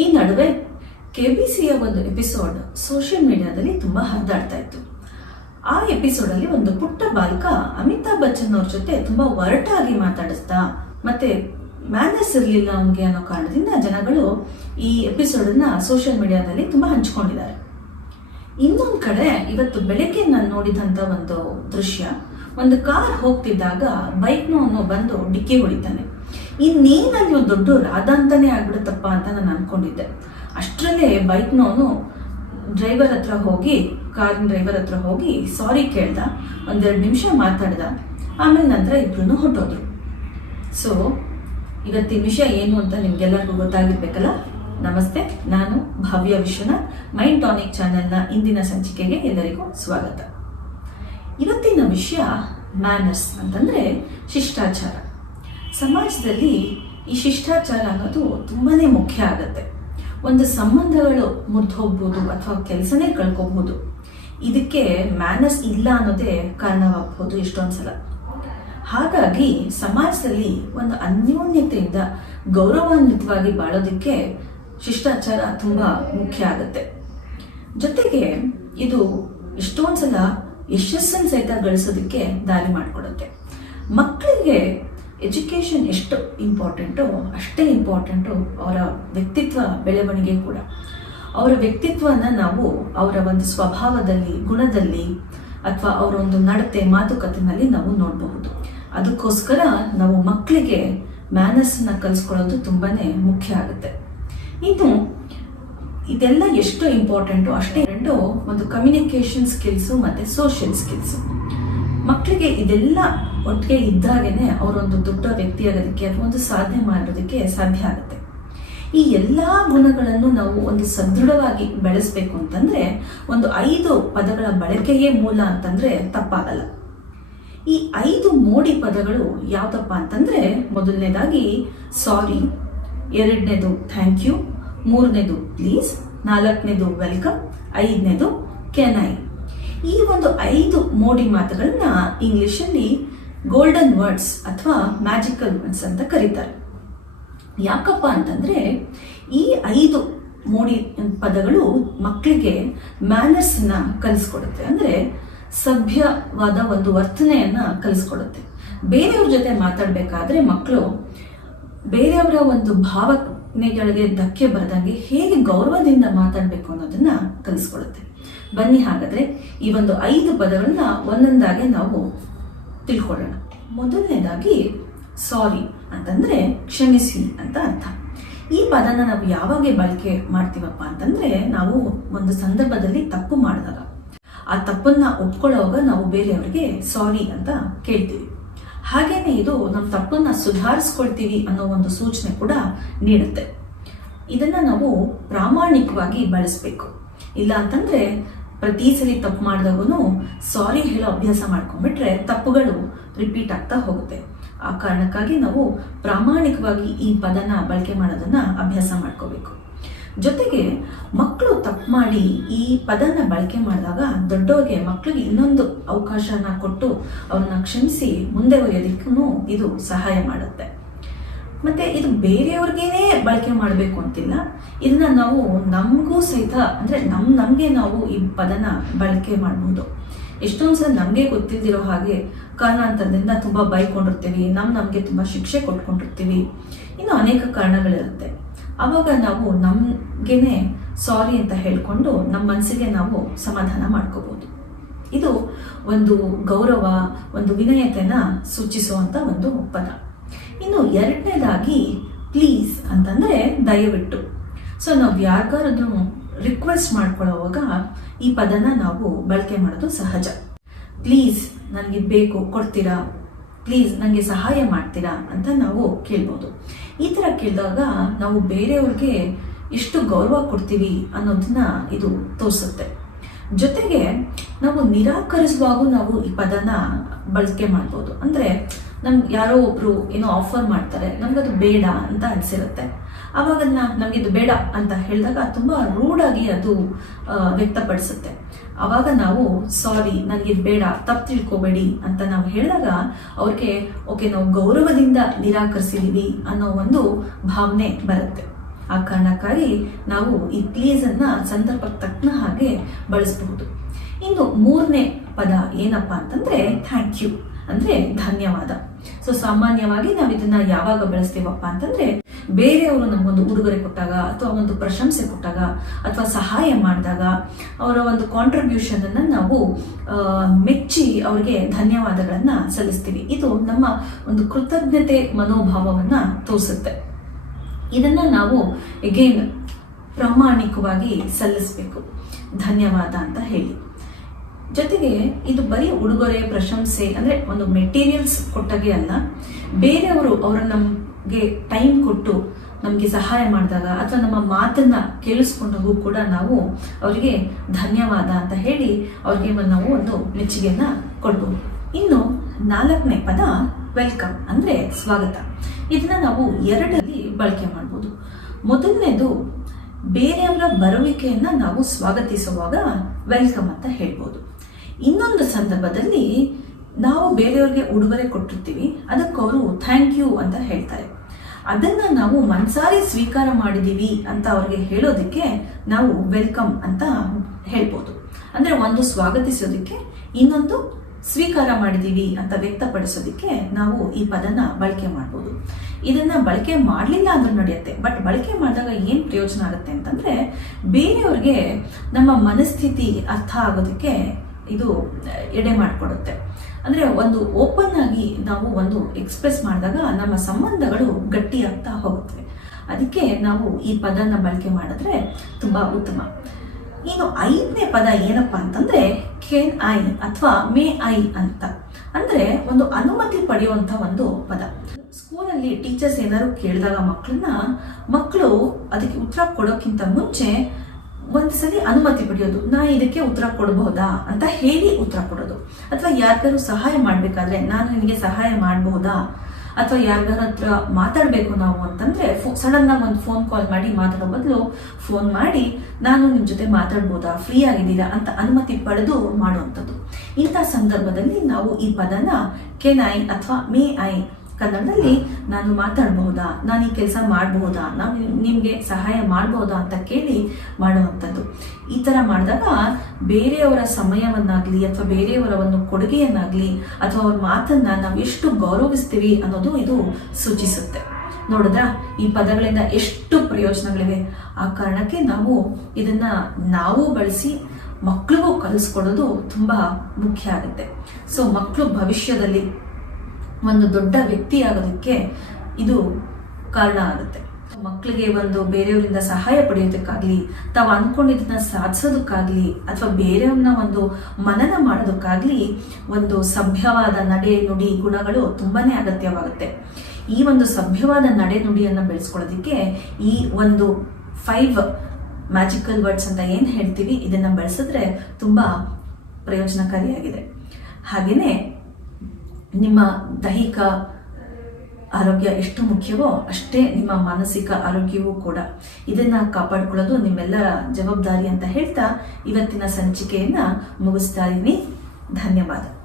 ಈ ನಡುವೆ K B ಸಿಯ ಒಂದು ಎಪಿಸೋಡ್ ಸೋಷಿಯಲ್ ಮೀಡಿಯಾದಲ್ಲಿ ತುಂಬ ಹರಿದಾಡ್ತಾ ಇತ್ತು. ಆ ಎಪಿಸೋಡಲ್ಲಿ ಒಂದು ಪುಟ್ಟ ಬಾಲಕ ಅಮಿತಾಬ್ ಬಚ್ಚನ್ ಅವ್ರ ಜೊತೆ ತುಂಬಾ ಒರಟಾಗಿ ಮಾತಾಡಿಸ್ತಾ ಮತ್ತೆ ಮ್ಯಾನರ್ಸ್ ಇರಲಿಲ್ಲ ಅವನಿಗೆ ಅನ್ನೋ ಕಾರಣದಿಂದ ಜನಗಳು ಈ ಎಪಿಸೋಡನ್ನ ಸೋಷಿಯಲ್ ಮೀಡಿಯಾದಲ್ಲಿ ತುಂಬಾ ಹಂಚ್ಕೊಂಡಿದ್ದಾರೆ. ಇನ್ನೊಂದು ಕಡೆ ಇವತ್ತು ಬೆಳಗ್ಗೆ ನಾನು ನೋಡಿದಂಥ ಒಂದು ದೃಶ್ಯ, ಒಂದು ಕಾರ್ ಹೋಗ್ತಿದ್ದಾಗ ಬೈಕ್ನವನು ಬಂದು ಡಿಕ್ಕಿ ಹೊಡಿತಾನೆ. ಇನ್ನೇನಲ್ಲಿ ಒಂದು ದೊಡ್ಡ ರಾಧಾಂತನೇ ಆಗ್ಬಿಡುತ್ತಪ್ಪ ಅಂತ ನಾನು ಅನ್ಕೊಂಡಿದ್ದೆ. ಅಷ್ಟರಲ್ಲೇ ಬೈಕ್ನವನು ಡ್ರೈವರ್ ಹತ್ರ ಹೋಗಿ, ಕಾರಿನ ಡ್ರೈವರ್ ಹತ್ರ ಹೋಗಿ ಸಾರಿ ಕೇಳ್ದ. ಒಂದೆರಡು ನಿಮಿಷ ಮಾತಾಡ್ದ. ಆಮೇಲೆ ನಂತರ ಇಬ್ರು ಹೊಟ್ಟೋದ್ರು ಸೊ ಇವತ್ತಿನ ವಿಷಯ ಏನು ಅಂತ ನಿಮ್ಗೆಲ್ಲರಿಗೂ ಗೊತ್ತಾಗಿರ್ಬೇಕಲ್ಲ? ನಮಸ್ತೆ, ನಾನು ಭವ್ಯ ವಿಶ್ವನಾಥ್. ಮೈಂಡ್ ಟಾನಿಕ್ ಚಾನೆಲ್ನ ಇಂದಿನ ಸಂಚಿಕೆಗೆ ಎಲ್ಲರಿಗೂ ಸ್ವಾಗತ. ಇವತ್ತಿನ ವಿಷಯ ಮ್ಯಾನರ್ಸ್ ಅಂತಂದ್ರೆ ಶಿಷ್ಟಾಚಾರ. ಸಮಾಜದಲ್ಲಿ ಈ ಶಿಷ್ಟಾಚಾರ ಅನ್ನೋದು ತುಂಬಾನೇ ಮುಖ್ಯ ಆಗುತ್ತೆ. ಒಂದು ಸಂಬಂಧಗಳು ಮುರಿದು ಹೋಗ್ಬೋದು ಅಥವಾ ಕೆಲಸನೇ ಕಳ್ಕೋಬಹುದು ಇದಕ್ಕೆ ಮ್ಯಾನಸ್ ಇಲ್ಲ ಅನ್ನೋದೇ ಕಾರಣವಾಗಬಹುದು ಎಷ್ಟೊಂದು ಸಲ ಹಾಗಾಗಿ ಸಮಾಜದಲ್ಲಿ ಒಂದು ಅನ್ಯೋನ್ಯತೆಯಿಂದ ಗೌರವಾನ್ವಿತವಾಗಿ ಬಾಳೋದಕ್ಕೆ ಶಿಷ್ಟಾಚಾರ ತುಂಬ ಮುಖ್ಯ ಆಗುತ್ತೆ. ಜೊತೆಗೆ ಇದು ಎಷ್ಟೊಂದು ಸಲ ಯಶಸ್ಸನ್ನು ಸಹಿತ ಗಳಿಸೋದಕ್ಕೆ ದಾರಿ ಮಾಡಿಕೊಡುತ್ತೆ. ಮಕ್ಕಳಿಗೆ ಎಜುಕೇಷನ್ ಎಷ್ಟು ಇಂಪಾರ್ಟೆಂಟು ಅಷ್ಟೇ ಇಂಪಾರ್ಟೆಂಟು ಅವರ ವ್ಯಕ್ತಿತ್ವ ಬೆಳವಣಿಗೆ ಕೂಡ. ಅವರ ವ್ಯಕ್ತಿತ್ವನ ನಾವು ಅವರ ಒಂದು ಸ್ವಭಾವದಲ್ಲಿ, ಗುಣದಲ್ಲಿ ಅಥವಾ ಅವರ ಒಂದು ನಡತೆ, ಮಾತುಕತೆನಲ್ಲಿ ನಾವು ನೋಡಬಹುದು. ಅದಕ್ಕೋಸ್ಕರ ನಾವು ಮಕ್ಕಳಿಗೆ ಮ್ಯಾನರ್ಸ್ನ ಕಲಿಸ್ಕೊಳ್ಳೋದು ತುಂಬಾ ಮುಖ್ಯ ಆಗುತ್ತೆ. ಇನ್ನು ಇದೆಲ್ಲ ಎಷ್ಟು ಇಂಪಾರ್ಟೆಂಟು ಅಷ್ಟೇ ಒಂದು ಕಮ್ಯುನಿಕೇಷನ್ ಸ್ಕಿಲ್ಸು ಮತ್ತು ಸೋಷಿಯಲ್ ಸ್ಕಿಲ್ಸು ಮಕ್ಕಳಿಗೆ ಇದೆಲ್ಲ ಒಟ್ಟಿಗೆ ಇದ್ದಾಗೇನೆ ಅವರೊಂದು ದೊಡ್ಡ ವ್ಯಕ್ತಿಯಾಗೋದಕ್ಕೆ ಅಥವಾ ಒಂದು ಸಾಧನೆ ಮಾಡೋದಕ್ಕೆ ಸಾಧ್ಯ ಆಗುತ್ತೆ. ಈ ಎಲ್ಲ ಗುಣಗಳನ್ನು ನಾವು ಒಂದು ಸದೃಢವಾಗಿ ಬೆಳೆಸಬೇಕು ಅಂತಂದ್ರೆ ಒಂದು ಐದು ಪದಗಳ ಬಳಕೆಯೇ ಮೂಲ ಅಂತಂದ್ರೆ ತಪ್ಪಾಗಲ್ಲ. ಈ ಐದು ಮೋಡಿ ಪದಗಳು ಯಾವ್ದಪ್ಪ ಅಂತಂದ್ರೆ ಮೊದಲನೇದಾಗಿ ಸಾರಿ, ಎರಡನೇದು ಥ್ಯಾಂಕ್ ಯು, ಮೂರನೇದು ಪ್ಲೀಸ್, ನಾಲ್ಕನೇದು ವೆಲ್ಕಮ್, ಐದನೇದು ಕೆನ್ ಈ ಒಂದು ಐದು ಮೋಡಿ ಮಾತುಗಳನ್ನ ಇಂಗ್ಲಿಷಲ್ಲಿ ಗೋಲ್ಡನ್ ವರ್ಡ್ಸ್ ಅಥವಾ ಮ್ಯಾಜಿಕಲ್ ವರ್ಡ್ಸ್ ಅಂತ ಕರೀತಾರೆ. ಯಾಕಪ್ಪ ಅಂತಂದ್ರೆ ಈ ಐದು ಮೋಡಿ ಪದಗಳು ಮಕ್ಕಳಿಗೆ ಮ್ಯಾನರ್ಸ್ನ ಕಲಿಸ್ಕೊಡುತ್ತೆ. ಅಂದ್ರೆ ಸಭ್ಯವಾದ ಒಂದು ವರ್ತನೆಯನ್ನ ಕಲಿಸ್ಕೊಡುತ್ತೆ. ಬೇರೆಯವ್ರ ಜೊತೆ ಮಾತಾಡಬೇಕಾದ್ರೆ ಮಕ್ಕಳು ಬೇರೆಯವರ ಒಂದು ಭಾವನೆಗಳಿಗೆ ಧಕ್ಕೆ ಬರದಂಗೆ ಹೇಗೆ ಗೌರವದಿಂದ ಮಾತಾಡಬೇಕು ಅನ್ನೋದನ್ನ ಕಲಿಸ್ಕೊಡುತ್ತೆ. ಬನ್ನಿ ಹಾಗಾದ್ರೆ ಈ ಒಂದು ಐದು ಪದಗಳನ್ನ ಒಂದೊಂದಾಗೆ ನಾವು ತಿಳ್ಕೊಳ್ಳೋಣ. ಮೊದಲನೇದಾಗಿ ಸಾರಿ ಅಂತಂದ್ರೆ ಕ್ಷಮಿಸಿ ಅಂತ ಅರ್ಥ. ಈ ಪದನ ನಾವು ಯಾವಾಗ ಬಳಕೆ ಮಾಡ್ತೀವಪ್ಪ ಅಂತಂದ್ರೆ ನಾವು ಒಂದು ಸಂದರ್ಭದಲ್ಲಿ ತಪ್ಪು ಮಾಡಿದಾಗ. ಆ ತಪ್ಪನ್ನ ಒಪ್ಕೊಳ್ಳೋವಾಗ ನಾವು ಬೇರೆಯವರಿಗೆ ಸಾರಿ ಅಂತ ಕೇಳ್ತೀವಿ. ಹಾಗೇನೆ ಇದು ನಮ್ಮ ತಪ್ಪನ್ನ ಸುಧಾರಿಸ್ಕೊಳ್ತೀವಿ ಅನ್ನೋ ಒಂದು ಸೂಚನೆ ಕೂಡ ನೀಡುತ್ತೆ. ಇದನ್ನ ನಾವು ಪ್ರಾಮಾಣಿಕವಾಗಿ ಬಳಸಬೇಕು. ಇಲ್ಲ ಅಂತಂದ್ರೆ ಪ್ರತಿ ಸರಿ ತಪ್ಪು ಮಾಡಿದಾಗೂ ಸಾರಿ ಹೇಳೋ ಅಭ್ಯಾಸ ಮಾಡ್ಕೊಂಡ್ಬಿಟ್ರೆ ತಪ್ಪುಗಳು ರಿಪೀಟ್ ಆಗ್ತಾ ಹೋಗುತ್ತೆ. ಆ ಕಾರಣಕ್ಕಾಗಿ ನಾವು ಪ್ರಾಮಾಣಿಕವಾಗಿ ಈ ಪದನ ಬಳಕೆ ಮಾಡೋದನ್ನ ಅಭ್ಯಾಸ ಮಾಡ್ಕೋಬೇಕು. ಜೊತೆಗೆ ಮಕ್ಕಳು ತಪ್ಪು ಮಾಡಿ ಈ ಪದನ ಬಳಕೆ ಮಾಡಿದಾಗ ದೊಡ್ಡವ್ರಿಗೆ ಮಕ್ಕಳಿಗೆ ಇನ್ನೊಂದು ಅವಕಾಶನ ಕೊಟ್ಟು ಅವ್ರನ್ನ ಕ್ಷಮಿಸಿ ಮುಂದೆ ಒಯ್ಯೋದಕ್ಕೂ ಇದು ಸಹಾಯ ಮಾಡುತ್ತೆ. ಮತ್ತೆ ಇದು ಬೇರೆಯವ್ರಿಗೇನೆ ಬಳಕೆ ಮಾಡಬೇಕು ಅಂತಿಲ್ಲ. ಇದನ್ನ ನಾವು ನಮಗೂ ಸಹಿತ, ಅಂದ್ರೆ ನಮ್, ನಮ್ಗೆ ನಾವು ಈ ಪದನ ಬಳಕೆ ಮಾಡಬಹುದು ಎಷ್ಟೊಂದು ಸಲ ನಮಗೆ ಗೊತ್ತಿಲ್ದಿರೋ ಹಾಗೆ ಕಾರಣಾಂತರದಿಂದ ತುಂಬಾ ಬೈಕೊಂಡಿರ್ತೀವಿ, ನಮ್ ನಮ್ಗೆ ತುಂಬಾ ಶಿಕ್ಷೆ ಕೊಟ್ಕೊಂಡಿರ್ತೀವಿ. ಇನ್ನು ಅನೇಕ ಕಾರಣಗಳಿರುತ್ತೆ. ಅವಾಗ ನಾವು ನಮ್ಗೆನೆ ಸಾರಿ ಅಂತ ಹೇಳ್ಕೊಂಡು ನಮ್ಮ ಮನಸ್ಸಿಗೆ ನಾವು ಸಮಾಧಾನ ಮಾಡ್ಕೋಬಹುದು ಇದು ಒಂದು ಗೌರವ, ಒಂದು ವಿನಯತೆನ ಸೂಚಿಸುವಂತ ಒಂದು ಪದ. ಇನ್ನು ಎರಡನೇದಾಗಿ ಪ್ಲೀಸ್ ಅಂತಂದ್ರೆ ದಯವಿಟ್ಟು. ಸೊ ನಾವು ಯಾರಿಗಾದ್ರೂ ರಿಕ್ವೆಸ್ಟ್ ಮಾಡ್ಕೊಳ್ಳೋವಾಗ ಈ ಪದನ ನಾವು ಬಳಕೆ ಮಾಡೋದು ಸಹಜ. ಪ್ಲೀಸ್ ನನಗೆ ಬೇಕು, ಕೊಡ್ತೀರಾ? ಪ್ಲೀಸ್ ನನಗೆ ಸಹಾಯ ಮಾಡ್ತೀರಾ ಅಂತ ನಾವು ಕೇಳ್ಬೋದು. ಈ ಥರ ಕೇಳಿದಾಗ ನಾವು ಬೇರೆಯವ್ರಿಗೆ ಎಷ್ಟು ಗೌರವ ಕೊಡ್ತೀವಿ ಅನ್ನೋದನ್ನ ಇದು ತೋರಿಸುತ್ತೆ. ಜೊತೆಗೆ ನಾವು ನಿರಾಕರಿಸುವಾಗೂ ನಾವು ಈ ಪದನ ಬಳಕೆ ಮಾಡ್ಬೋದು. ಅಂದರೆ ನಮ್ಗೆ ಯಾರೋ ಒಬ್ರು ಏನೋ ಆಫರ್ ಮಾಡ್ತಾರೆ, ನಮ್ಗದು ಬೇಡ ಅಂತ ಅನ್ಸಿರುತ್ತೆ. ಅವಾಗ ನಮ್ಗೆ ಇದು ಬೇಡ ಅಂತ ಹೇಳಿದಾಗ ತುಂಬಾ ರೂಢಾಗಿ ಅದು ವ್ಯಕ್ತಪಡಿಸುತ್ತೆ. ಅವಾಗ ನಾವು ಸಾರಿ ನನಗೆ ಇದು ಬೇಡ, ತಪ್ಪು ತಿಳ್ಕೊಬೇಡಿ ಅಂತ ನಾವು ಹೇಳಿದಾಗ ಅವ್ರಿಗೆ ಓಕೆ ನಾವು ಗೌರವದಿಂದ ನಿರಾಕರಿಸಿದೀವಿ ಅನ್ನೋ ಒಂದು ಭಾವನೆ ಬರುತ್ತೆ. ಆ ಕಾರಣಕ್ಕಾಗಿ ನಾವು ಈ ಪ್ಲೀಸ್ ಅನ್ನ ಸಂದರ್ಭಕ್ಕೆ ತಕ್ಕನ ಹಾಗೆ ಬಳಸಬಹುದು. ಇನ್ನು ಮೂರನೇ ಪದ ಏನಪ್ಪಾ ಅಂತಂದ್ರೆ ಥ್ಯಾಂಕ್ ಯು ಅಂದ್ರೆ ಧನ್ಯವಾದ. ಸೊ ಸಾಮಾನ್ಯವಾಗಿ ನಾವು ಇದನ್ನ ಯಾವಾಗ ಬಳಸ್ತೀವಪ್ಪ ಅಂತಂದ್ರೆ, ಬೇರೆಯವರು ನಮಗೊಂದು ಉಡುಗೊರೆ ಕೊಟ್ಟಾಗ ಅಥವಾ ಒಂದು ಪ್ರಶಂಸೆ ಕೊಟ್ಟಾಗ ಅಥವಾ ಸಹಾಯ ಮಾಡಿದಾಗ ಅವರ ಒಂದು ಕಾಂಟ್ರಿಬ್ಯೂಷನ್ ಅನ್ನ ನಾವು ಮೆಚ್ಚಿ ಅವರಿಗೆ ಧನ್ಯವಾದಗಳನ್ನ ಸಲ್ಲಿಸ್ತೀವಿ. ಇದು ನಮ್ಮ ಒಂದು ಕೃತಜ್ಞತೆ ಮನೋಭಾವವನ್ನ ತೋರಿಸುತ್ತೆ. ಇದನ್ನ ನಾವು ಎಗೇನ್ ಪ್ರಾಮಾಣಿಕವಾಗಿ ಸಲ್ಲಿಸಬೇಕು. ಧನ್ಯವಾದ ಅಂತ ಹೇಳಿ. ಜೊತೆಗೆ ಇದು ಬರೀ ಉಡುಗೊರೆ, ಪ್ರಶಂಸೆ, ಅಂದ್ರೆ ಒಂದು ಮೆಟೀರಿಯಲ್ಸ್ ಕೊಟ್ಟಾಗೆ ಅಲ್ಲ, ಬೇರೆಯವರು ಅವರ ನಮಗೆ ಟೈಮ್ ಕೊಟ್ಟು ನಮಗೆ ಸಹಾಯ ಮಾಡಿದಾಗ ಅಥವಾ ನಮ್ಮ ಮಾತನ್ನ ಕೇಳಿಸ್ಕೊಂಡಾಗೂ ಕೂಡ ನಾವು ಅವರಿಗೆ ಧನ್ಯವಾದ ಅಂತ ಹೇಳಿ ಅವ್ರಿಗೆ ನಾವು ಒಂದು ಮೆಚ್ಚುಗೆಯನ್ನ ಕೊಡ್ಬೋದು. ಇನ್ನು ನಾಲ್ಕನೇ ಪದ ವೆಲ್ಕಮ್ ಅಂದ್ರೆ ಸ್ವಾಗತ. ಇದನ್ನ ನಾವು ಎರಡರಲ್ಲಿ ಬಳಕೆ ಮಾಡ್ಬೋದು. ಮೊದಲನೇದು, ಬೇರೆಯವರ ಬರುವಿಕೆಯನ್ನ ನಾವು ಸ್ವಾಗತಿಸುವಾಗ ವೆಲ್ಕಮ್ ಅಂತ ಹೇಳ್ಬೋದು. ಇನ್ನೊಂದು ಸಂದರ್ಭದಲ್ಲಿ ನಾವು ಬೇರೆಯವ್ರಿಗೆ ಉಡುಗೊರೆ ಕೊಟ್ಟಿರ್ತೀವಿ, ಅದಕ್ಕೆ ಅವರು ಥ್ಯಾಂಕ್ ಯು ಅಂತ ಹೇಳ್ತಾರೆ. ಅದನ್ನ ನಾವು ಮನ್ಸಾರಿ ಸ್ವೀಕಾರ ಮಾಡಿದೀವಿ ಅಂತ ಅವ್ರಿಗೆ ಹೇಳೋದಕ್ಕೆ ನಾವು ವೆಲ್ಕಮ್ ಅಂತ ಹೇಳ್ಬೋದು. ಅಂದ್ರೆ ಒಂದು ಸ್ವಾಗತಿಸೋದಕ್ಕೆ, ಇನ್ನೊಂದು ಸ್ವೀಕಾರ ಮಾಡಿದೀವಿ ಅಂತ ವ್ಯಕ್ತಪಡಿಸೋದಕ್ಕೆ ನಾವು ಈ ಪದನ ಬಳಕೆ ಮಾಡ್ಬೋದು. ಇದನ್ನ ಬಳಕೆ ಮಾಡಲಿಲ್ಲ ಅಂದ್ರೆ ನಡೆಯುತ್ತೆ ಬಟ್ ಬಳಕೆ ಮಾಡಿದಾಗ ಏನ್ ಪ್ರಯೋಜನ ಆಗುತ್ತೆ ಅಂತಂದ್ರೆ ಬೇರೆಯವ್ರಿಗೆ ನಮ್ಮ ಮನಸ್ಥಿತಿ ಅರ್ಥ ಆಗೋದಕ್ಕೆ ಇದು ಎಡೆ ಮಾಡಿಕೊಡುತ್ತೆ. ಅಂದ್ರೆ ಒಂದು ಓಪನ್ ಆಗಿ ನಾವು ಒಂದು ಎಕ್ಸ್ಪ್ರೆಸ್ ಮಾಡಿದಾಗ ನಮ್ಮ ಸಂಬಂಧಗಳು ಗಟ್ಟಿಯಾಗ್ತಾ ಹೋಗುತ್ತವೆ ಅದಕ್ಕೆ ನಾವು ಈ ಪದನ ಬಳಕೆ ಮಾಡಿದ್ರೆ ತುಂಬಾ ಉತ್ತಮ. ಇನ್ನು ಐದನೇ ಪದ ಏನಪ್ಪಾ ಅಂತಂದ್ರೆ ಕೆನ್ ಐ ಅಥವಾ ಮೇ ಐ ಅಂತ. ಅಂದ್ರೆ ಒಂದು ಅನುಮತಿ ಪಡೆಯುವಂತ ಒಂದು ಪದ. ಸ್ಕೂಲಲ್ಲಿ ಟೀಚರ್ಸ್ ಏನಾದ್ರು ಕೇಳಿದಾಗ ಮಕ್ಕಳನ್ನ, ಮಕ್ಕಳು ಅದಕ್ಕೆ ಉತ್ತರ ಕೊಡೋಕ್ಕಿಂತ ಮುಂಚೆ ಒಂದ್ಸಲಿ ಅನುಮತಿ ಪಡೆಯೋದು, ನಾ ಇದಕ್ಕೆ ಉತ್ತರ ಕೊಡಬಹುದಾ ಅಂತ ಹೇಳಿ ಉತ್ತರ ಕೊಡೋದು. ಅಥವಾ ಯಾರಿಗಾರು ಸಹಾಯ ಮಾಡಬೇಕಾದ್ರೆ ನಾನು ನಿನಗೆ ಸಹಾಯ ಮಾಡಬಹುದಾ ಅಥವಾ ಯಾರಿಗಾರ ಹತ್ರ ಮಾತಾಡಬೇಕು ನಾವು ಅಂತಂದ್ರೆ ಸಡನ್ ಆಗಿ ಒಂದು ಫೋನ್ ಕಾಲ್ ಮಾಡಿ ಮಾತಾಡೋ ಬದಲು ಫೋನ್ ಮಾಡಿ, ನಾನು ನಿಮ್ಮ ಜೊತೆ ಮಾತಾಡ್ಬೋದಾ? ಫ್ರೀ ಆಗಿದ್ದೀರಾ ಅಂತ ಅನುಮತಿ ಪಡೆದು ಮಾಡುವಂಥದ್ದು. ಇಂಥ ಸಂದರ್ಭದಲ್ಲಿ ನಾವು ಈ ಪದನ ಕೆನ್ ಐ ಅಥವಾ ಮೇ ಐ ಕನ್ನಡದಲ್ಲಿ ನಾನು ಮಾತಾಡಬಹುದಾ? ನಾನು ಈ ಕೆಲಸ ಮಾಡಬಹುದಾ? ನಾವು ನಿಮಗೆ ಸಹಾಯ ಮಾಡಬಹುದಾ ಅಂತ ಕೇಳಿ ಮಾಡುವಂಥದ್ದು. ಈ ಥರ ಮಾಡಿದಾಗ ಬೇರೆಯವರ ಸಮಯವನ್ನಾಗಲಿ ಅಥವಾ ಬೇರೆಯವರ ಒಂದು ಕೊಡುಗೆಯನ್ನಾಗಲಿ ಅಥವಾ ಅವ್ರ ಮಾತನ್ನ ನಾವು ಎಷ್ಟು ಗೌರವಿಸ್ತೀವಿ ಅನ್ನೋದು ಇದು ಸೂಚಿಸುತ್ತೆ. ನೋಡಿದ್ರ? ಈ ಪದಗಳಿಂದ ಎಷ್ಟು ಪ್ರಯೋಜನಗಳಿವೆ? ಆ ಕಾರಣಕ್ಕೆ ನಾವು ಇದನ್ನ ನಾವು ಬಳಸಿ ಮಕ್ಕಳಿಗೂ ಕಲಿಸ್ಕೊಡೋದು ತುಂಬಾ ಮುಖ್ಯ ಆಗುತ್ತೆ. ಸೊ ಮಕ್ಕಳು ಭವಿಷ್ಯದಲ್ಲಿ ಒಂದು ದೊಡ್ಡ ವ್ಯಕ್ತಿ ಆಗೋದಕ್ಕೆ ಇದು ಕಾರಣ ಆಗುತ್ತೆ. ಮಕ್ಕಳಿಗೆ ಒಂದು ಬೇರೆಯವರಿಂದ ಸಹಾಯ ಪಡೆಯೋದಕ್ಕಾಗ್ಲಿ, ತಾವು ಅನ್ಕೊಂಡಿದ್ದನ್ನ ಸಾಧಿಸೋದಕ್ಕಾಗ್ಲಿ, ಅಥವಾ ಬೇರೆಯವ್ರನ್ನ ಒಂದು ಮನನ ಮಾಡೋದಕ್ಕಾಗ್ಲಿ ಒಂದು ಸಭ್ಯವಾದ ನಡೆ, ನುಡಿ, ಗುಣಗಳು ತುಂಬಾನೇ ಅಗತ್ಯವಾಗುತ್ತೆ. ಈ ಒಂದು ಸಭ್ಯವಾದ ನಡೆ, ನುಡಿಯನ್ನ ಬೆಳೆಸ್ಕೊಳ್ಳೋದಕ್ಕೆ ಈ ಒಂದು ಫೈವ್ ಮ್ಯಾಜಿಕಲ್ ವರ್ಡ್ಸ್ ಅಂತ ಏನು ಹೇಳ್ತೀವಿ, ಇದನ್ನ ಬಳಸಿದ್ರೆ ತುಂಬಾ ಪ್ರಯೋಜನಕಾರಿಯಾಗಿದೆ. ಹಾಗೆಯೇ ನಿಮ್ಮ ದೈಹಿಕ ಆರೋಗ್ಯ ಎಷ್ಟು ಮುಖ್ಯವೋ ಅಷ್ಟೇ ನಿಮ್ಮ ಮಾನಸಿಕ ಆರೋಗ್ಯವೂ ಕೂಡ. ಇದನ್ನ ಕಾಪಾಡಿಕೊಳ್ಳೋದು ನಿಮ್ಮೆಲ್ಲರ ಜವಾಬ್ದಾರಿ ಅಂತ ಹೇಳ್ತಾ ಇವತ್ತಿನ ಸಂಚಿಕೆಯನ್ನ ಮುಗಿಸ್ತಾ ಇದ್ದೀನಿ. ಧನ್ಯವಾದ.